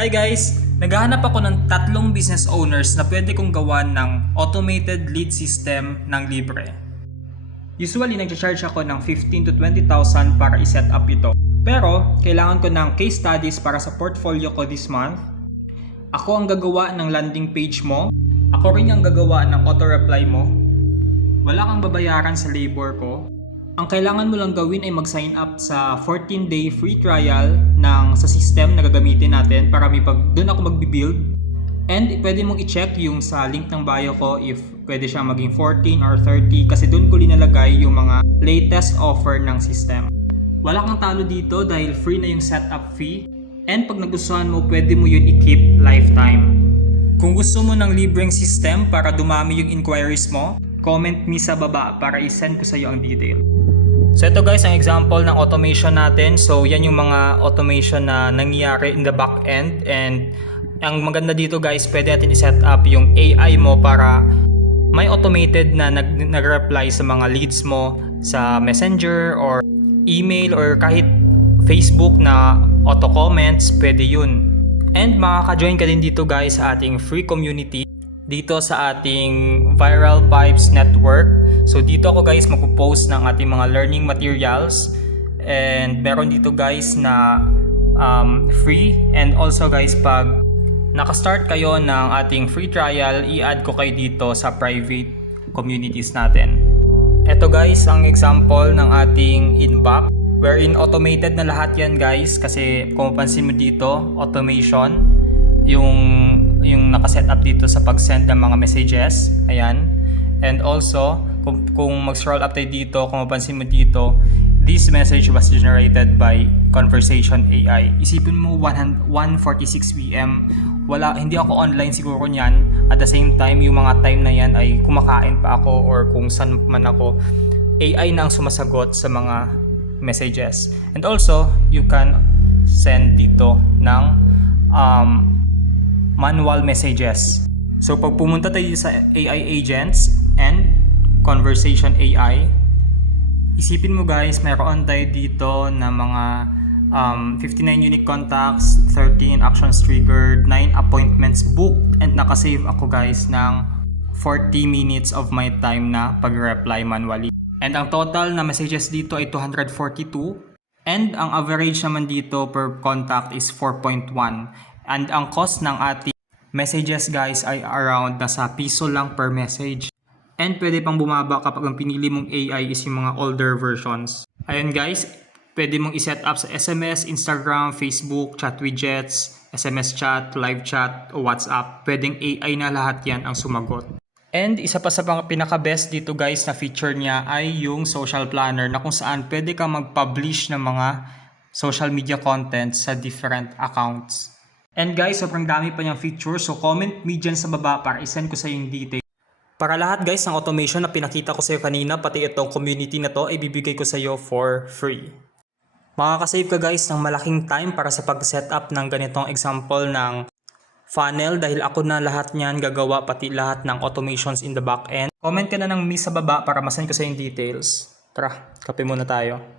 Hi guys! Naghahanap ako ng tatlong business owners na pwede kong gawan ng automated lead system ng libre. Usually, nag-charge ako ng 15 to 20,000 para i-set up ito. Pero, kailangan ko ng case studies para sa portfolio ko this month. Ako ang gagawa ng landing page mo. Ako rin ang gagawa ng auto-reply mo. Wala kang babayaran sa labor ko. Ang kailangan mo lang gawin ay mag-sign up sa 14-day free trial sa system na gagamitin natin para doon ako magbi-build. And pwede mong i-check yung sa link ng bio ko if pwede siya maging 14 or 30 kasi doon ko linalagay yung mga latest offer ng system. Wala kang talo dito dahil free na yung setup fee. And pag nagustuhan mo, pwede mo yun i-keep lifetime. Kung gusto mo ng libreng system para dumami yung inquiries mo, comment me sa baba para i-send ko sa iyo ang detail. So ito guys, ang example ng automation natin. So yan yung mga automation na nangyayari in the back end. And ang maganda dito guys, pwede natin i-set up yung AI mo para may automated na nag-reply sa mga leads mo sa Messenger or email or kahit Facebook na auto-comments, pwede yun. And makaka-join ka din dito guys sa ating free community dito sa ating Viral Pipes Network. So dito ako guys magpo-post ng ating mga learning materials and meron dito guys na free, and also guys pag naka-start kayo ng ating free trial, i-add ko kayo dito sa private communities natin. Ito guys ang example ng ating inbox wherein automated na lahat yan guys kasi kung mapansin mo dito, automation yung nakaset up dito sa pag-send ng mga messages. Ayan. And also, kung mag-scroll up tayo dito, kung mapansin mo dito, this message was generated by Conversation AI. Isipin mo 1:46 PM, hindi ako online siguro niyan. At the same time, yung mga time na yan ay kumakain pa ako or kung saan man ako, AI na ang sumasagot sa mga messages. And also, you can send dito ng manual messages. So pag pumunta tayo sa AI agents and Conversation AI, isipin mo guys, mayroon tayo dito na mga 59 unique contacts, 13 actions triggered, 9 appointments booked, and nakasave ako guys ng 40 minutes of my time na pag-reply manually. And ang total na messages dito ay 242, and ang average naman dito per contact is 4.1. And ang cost ng ating messages guys ay around nasa piso lang per message. And pwede pang bumaba kapag ang pinili mong AI is yung mga older versions. Ayun guys, pwede mong iset up sa SMS, Instagram, Facebook, chat widgets, SMS chat, live chat, o WhatsApp. Pwedeng AI na lahat yan ang sumagot. And isa pa sa pinaka-best dito guys na feature niya ay yung social planner na kung saan pwede kang mag-publish ng mga social media content sa different accounts. And guys, sobrang dami pa niyang features, so comment me dyan sa baba para isend ko sa yung detail. Para lahat guys ng automation na pinakita ko sa iyo kanina, pati itong community na to, ay bibigay ko sa iyo for free. Makakasave ka guys ng malaking time para sa pag-setup ng ganitong example ng funnel dahil ako na lahat niyan gagawa, pati lahat ng automations in the back end. Comment ka na ng me sa baba para masend ko sa yung details. Tara, kape muna tayo.